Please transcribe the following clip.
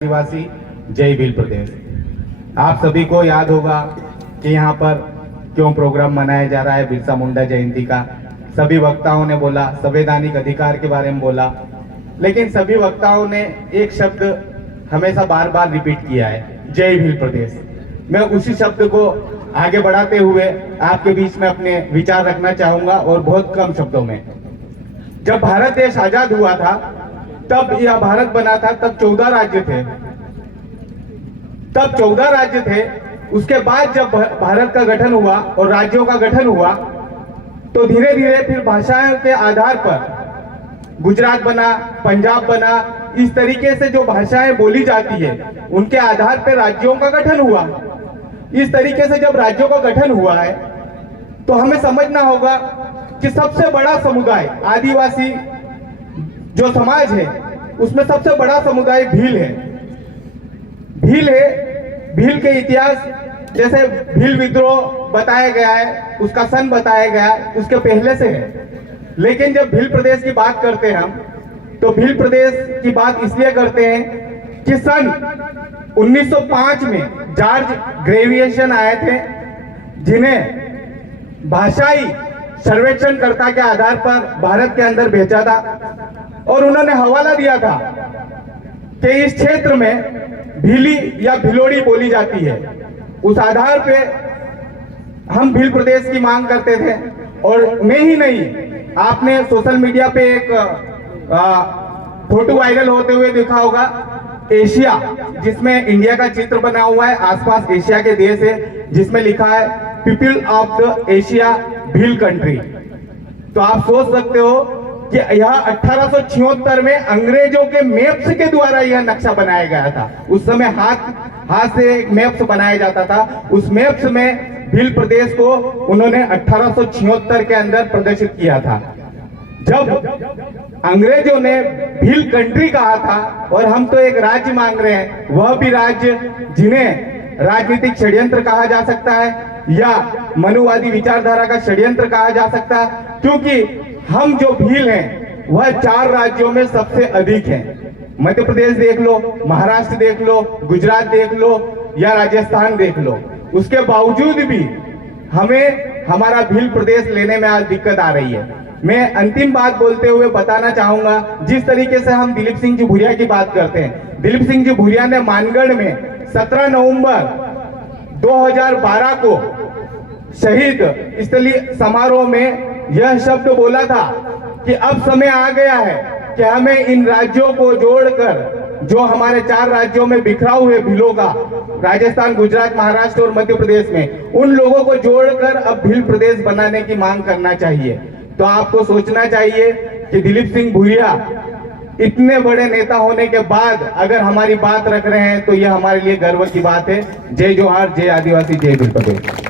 आदिवासी जय भील प्रदेश। आप सभी को याद होगा कि यहाँ पर क्यों प्रोग्राम मनाया जा रहा है बिरसा मुंडा जयंती का। सभी वक्ताओं ने बोला, संवैधानिक अधिकार के बारे में बोला, लेकिन सभी वक्ताओं ने एक शब्द हमेशा बार बार रिपीट किया है, जय भील प्रदेश। मैं उसी शब्द को आगे बढ़ाते हुए आपके बीच में अपने विचार रखना चाहूंगा और बहुत कम शब्दों में। जब भारत देश आजाद हुआ था, तब यह भारत बना था, तब 14 राज्य थे। तब 14 राज्य थे। उसके बाद जब भारत का गठन हुआ और राज्यों का गठन हुआ, तो धीरे धीरे फिर भाषाओं के आधार पर गुजरात बना, पंजाब बना। इस तरीके से जो भाषाएं बोली जाती है उनके आधार पर राज्यों का गठन हुआ। इस तरीके से जब राज्यों का गठन हुआ है तो हमें समझना होगा कि सबसे बड़ा समुदाय आदिवासी जो समाज है उसमें सबसे बड़ा समुदाय भील है। भील है। भील के इतिहास जैसे भील विद्रोह बताया गया है, उसका सन बताया गया, उसके पहले से है। लेकिन जब भील प्रदेश की बात करते हैं हम, तो भील प्रदेश की बात इसलिए करते हैं कि सन 1905 में जॉर्ज ग्रेविएशन आए थे, जिन्हें भाषाई सर्वेक्षणकर्ता के आधार पर भारत के अंदर भेजा था और उन्होंने हवाला दिया था कि इस क्षेत्र में भीली या भिलोड़ी बोली जाती है। उस आधार पे हम भील प्रदेश की मांग करते थे। और मैं ही नहीं, आपने सोशल मीडिया पे एक फोटो वायरल होते हुए देखा होगा, एशिया, जिसमें इंडिया का चित्र बना हुआ है, आसपास एशिया के देश है, जिसमें लिखा है people of the Asia Bhil country. तो आप सोच सकते हो कि यह 1876 में अंग्रेजों के मैप्स के द्वारा यह नक्शा बनाया गया था। उस समय हाथ से मैप्स बनाया जाता था। उस मैप्स में भील प्रदेश को उन्होंने 1876 के अंदर प्रदर्शित किया था। जब अंग्रेजों ने भील कंट्री कहा था और हम तो एक राज्य मांग रहे हैं, वह भी राज्य जिन्हें राजनीतिक षड्यंत्र कहा जा सकता है या मनुवादी विचारधारा का षड्यंत्र कहा जा सकता है, क्योंकि हम जो भील हैं वह 4 राज्यों में सबसे अधिक हैं। मध्य प्रदेश देख लो, महाराष्ट्र देख लो, गुजरात देख लो या राजस्थान देख लो। उसके बावजूद भी हमें हमारा भील प्रदेश लेने में आज दिक्कत आ रही है। मैं अंतिम बात बोलते हुए बताना चाहूंगा, जिस तरीके से हम दिलीप सिंह जी भूरिया की बात करते हैं, दिलीप सिंह जी भूरिया ने मानगढ़ में 17 नवंबर 2012 को शहीद स्थलीय समारोह में यह शब्द बोला था कि अब समय आ गया है कि हमें इन राज्यों को जोड़कर, जो हमारे 4 राज्यों में बिखराव हुए भीलों का, राजस्थान, गुजरात, महाराष्ट्र और मध्य प्रदेश में, उन लोगों को जोड़कर अब भील प्रदेश बनाने की मांग करना चाहिए। तो आपको सोचना चाहिए कि दिलीप सिंह भूरिया इतने बड़े नेता होने के बाद अगर हमारी बात रख रहे हैं तो यह हमारे लिए गर्व की बात है। जय जोहार, जय आदिवासी, जय भील प्रदेश।